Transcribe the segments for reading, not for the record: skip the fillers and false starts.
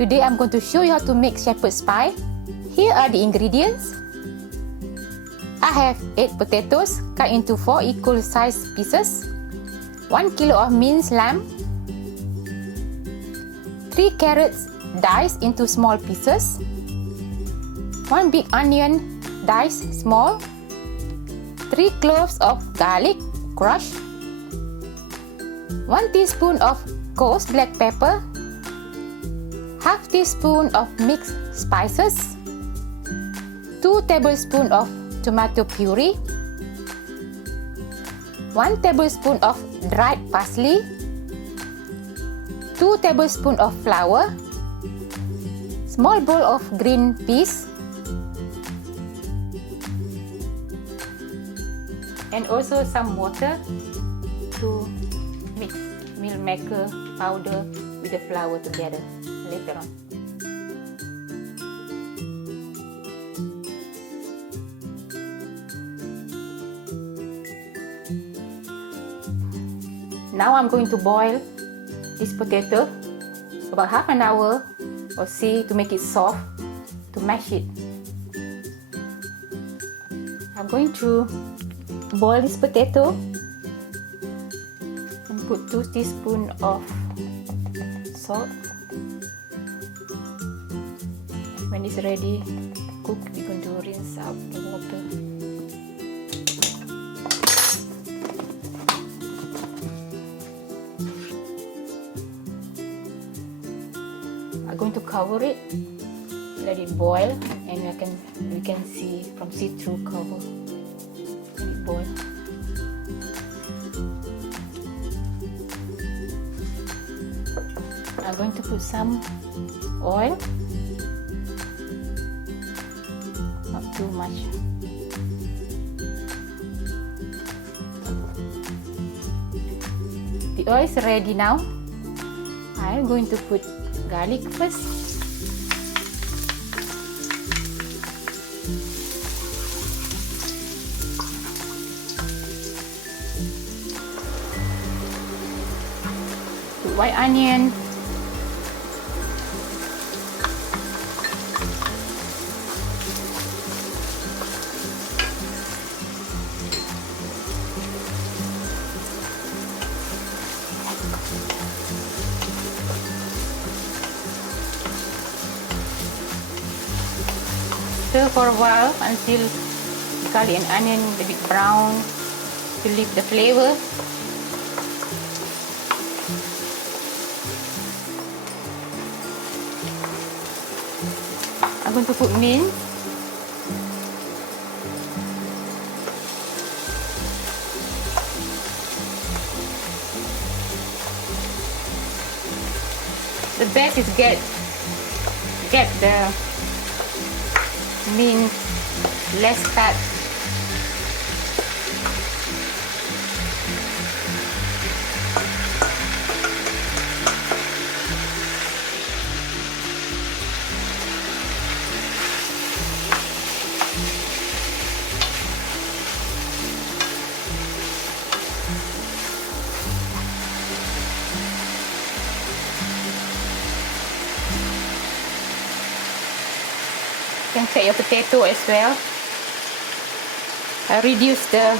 Today I'm going to show you how to make shepherd's pie. Here are the ingredients. I have 8 potatoes cut into 4 equal sized pieces, 1 kilo of minced lamb, 3 carrots diced into small pieces, 1 big onion diced small, 3 cloves of garlic crushed, 1 teaspoon of coarse black pepper, half teaspoon of mixed spices, 2 tablespoons of tomato puree, 1 tablespoon of dried parsley, 2 tablespoons of flour, small bowl of green peas, and also some water to mix meal maker powder with the flour together later on. Now I'm going to boil this potato about half an hour or so to make it soft, to mash it. I'm going to boil this potato and put 2 teaspoons of salt. When it's ready cooked, we're going to rinse out the water. I'm going to cover it, let it boil, and we can see from see-through cover. Let it boil. I'm going to put some oil, not too much. The oil is ready now. I'm going to put garlic first. Put white onion. Stir for a while until the garlic and onion a bit brown to leave the flavor. I'm going to put mint, the best is get the mint less fat. You can check your potato as well. I reduce the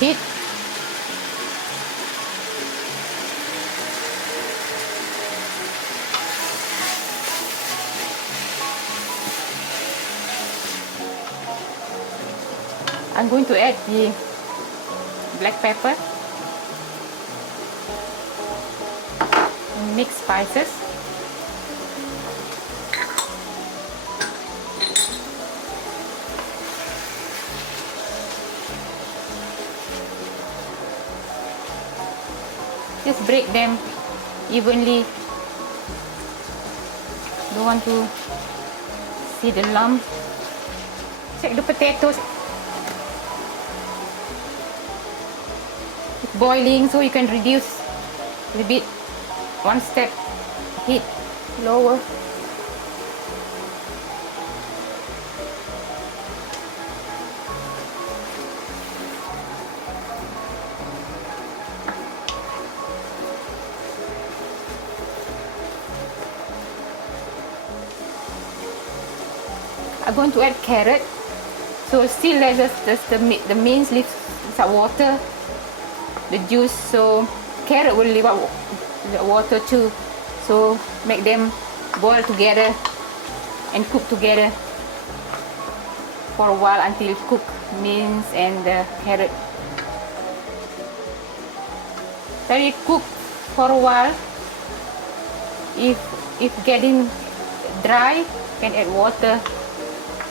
heat. I'm going to add the black pepper and mixed spices. Just break them evenly. Don't want to see the lump. Check the potatoes. It's boiling, so you can reduce a little bit, one step heat lower. I'm going to add carrot. So still let the mince leave some water, the juice. So carrot will leave out the water too. So make them boil together and cook together for a while until cook mince and the carrot. Let it cook for a while. If getting dry, can add water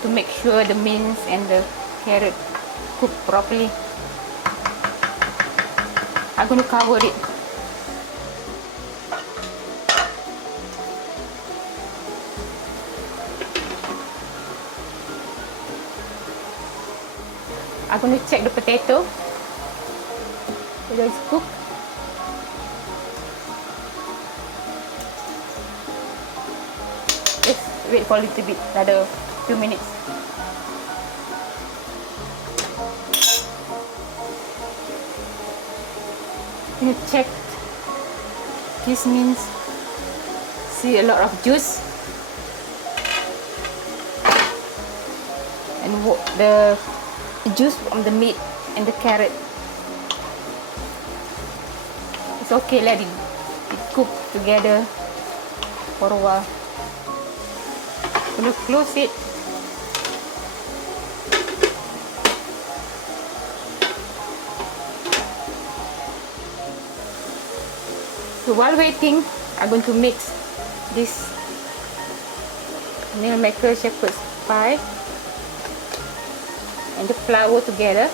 to make sure the mince and the carrot cook properly. I'm going to cover it. I'm going to check the potato whether it's cooked. Just wait for a little bit, another few minutes. You check this means see a lot of juice and the juice from the meat and the carrot. It's okay, let it cook together for a while. I'm going to close it. So while waiting, I'm going to mix this meal maker shepherd's pie and the flour together.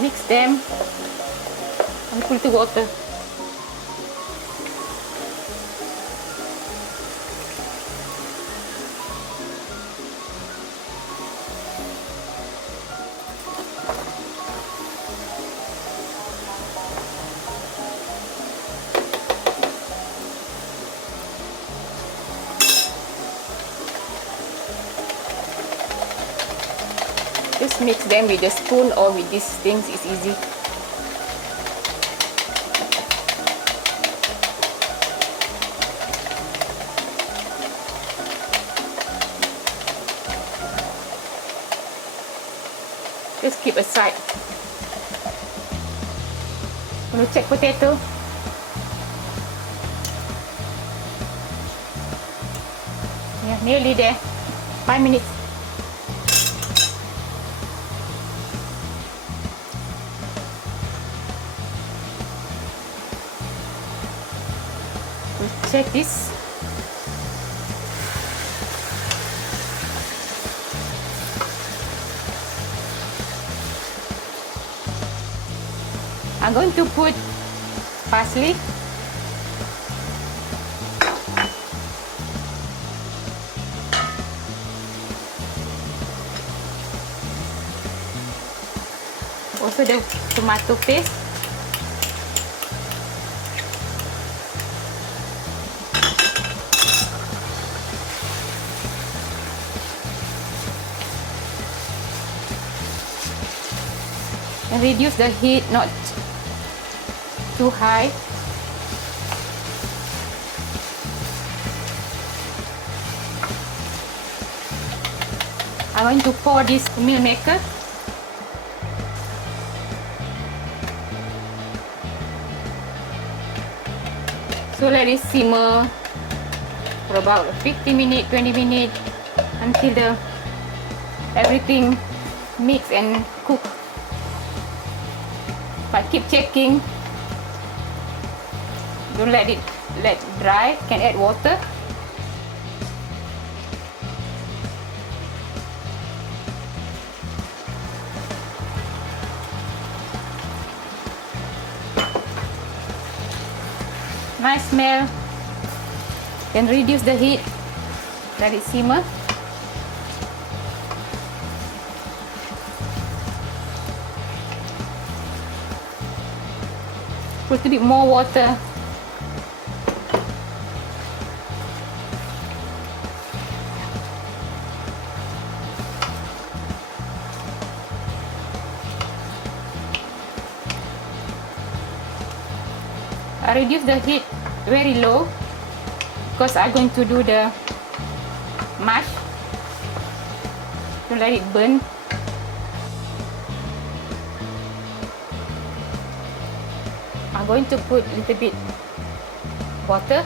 Mix them and put the water. Just mix them with a spoon or with these things, it's easy. Just keep aside. I'm going to check potato. Yeah, nearly there. 5 minutes. Check this. I'm going to put parsley. Also the tomato paste. And reduce the heat, not too high. I'm going to pour this meal maker. So let it simmer for about 15 minutes, 20 minutes until everything mix and cook. But keep checking. Don't let it dry. Can add water. Nice smell. Then reduce the heat. Let it simmer. Put a bit more water. I reduce the heat very low because I'm going to do the mash to let it burn. I'm going to put a little bit water.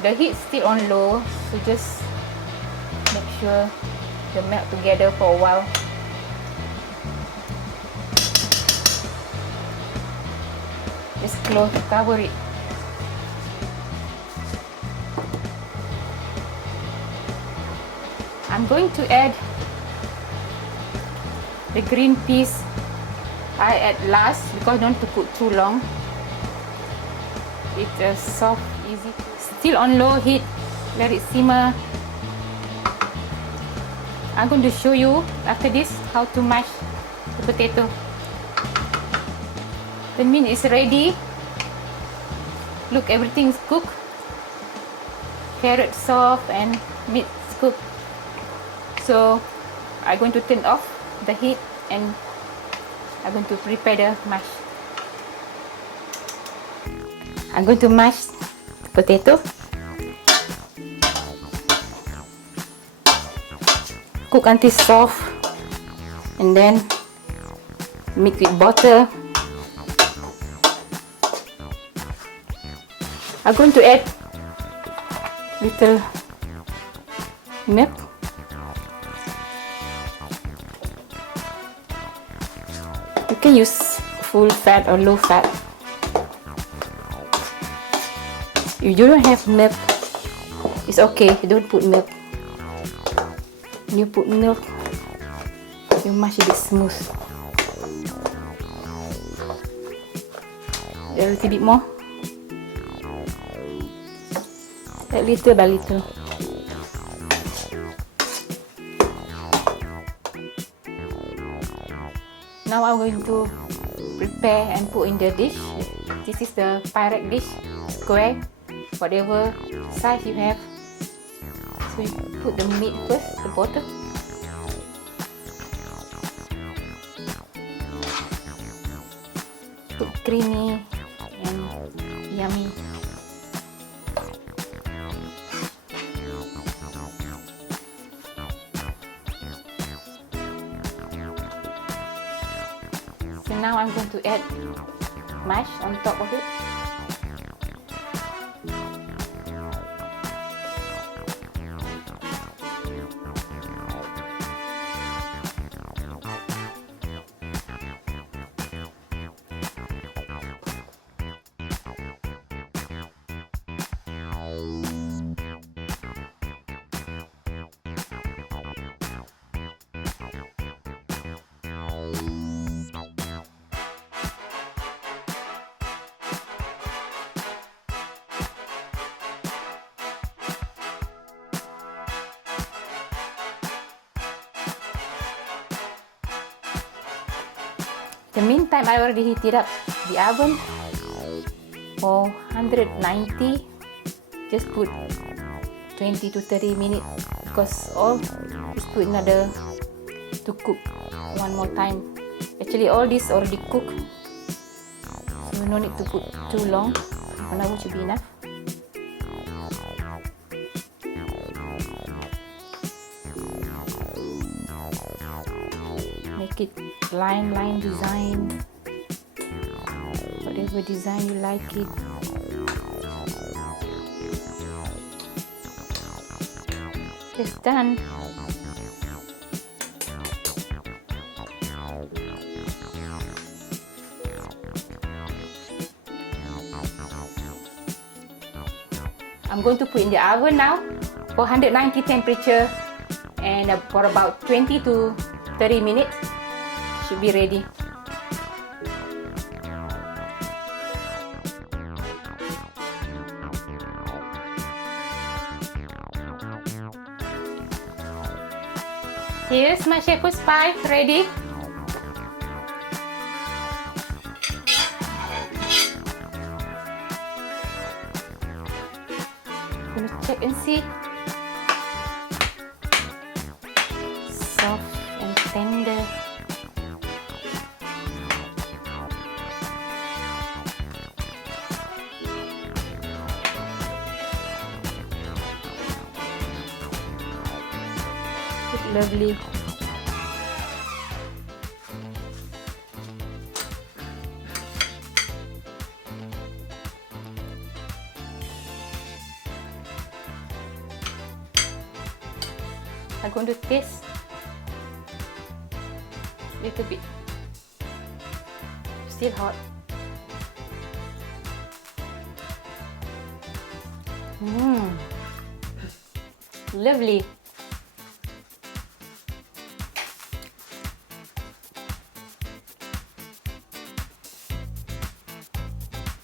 The heat is still on low, so just make sure they melt together for a while. Just close, cover it. I'm going to add the green peas. I add last because I don't want to cook too long. It's a soft, easy. Still on low heat. Let it simmer. I'm going to show you after this how to mash the potato. The meat is ready. Look, everything is cooked. Carrot soft and meat is cooked. So I'm going to turn off the heat and I'm going to prepare the mash. I'm going to mash the potato. Cook until soft and then mix with butter. I'm going to add little milk. You can use full fat or low fat. If you don't have milk, it's okay, you don't put milk. When you put milk, you mash it smooth. A little bit more. Little by little. Now I'm going to prepare and put in the dish. This is the Pyrex dish, square, whatever size you have. So you put the meat first, the bottom. Look creamy and yummy. So now I'm going to add mash on top of it. In the meantime, I already heated up the oven for 190. Just put 20 to 30 minutes because all is put another to cook one more time. Actually, all this already cooked, so no need to put too long. 1 hour should be enough. Make it line design, whatever design you like it. It's done. I'm going to put in the oven now for 190 temperature and for about 20 to 30 minutes. Should be ready. Here's my shepherd's pie ready. Let's check and see. Soft and tender. Lovely. I'm going to taste a little bit. Still hot. Lovely.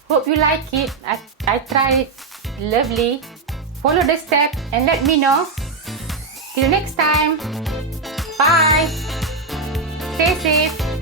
Hope you like it. I tried it. Lovely. Follow the step and let me know. Till next time. Bye. Stay safe.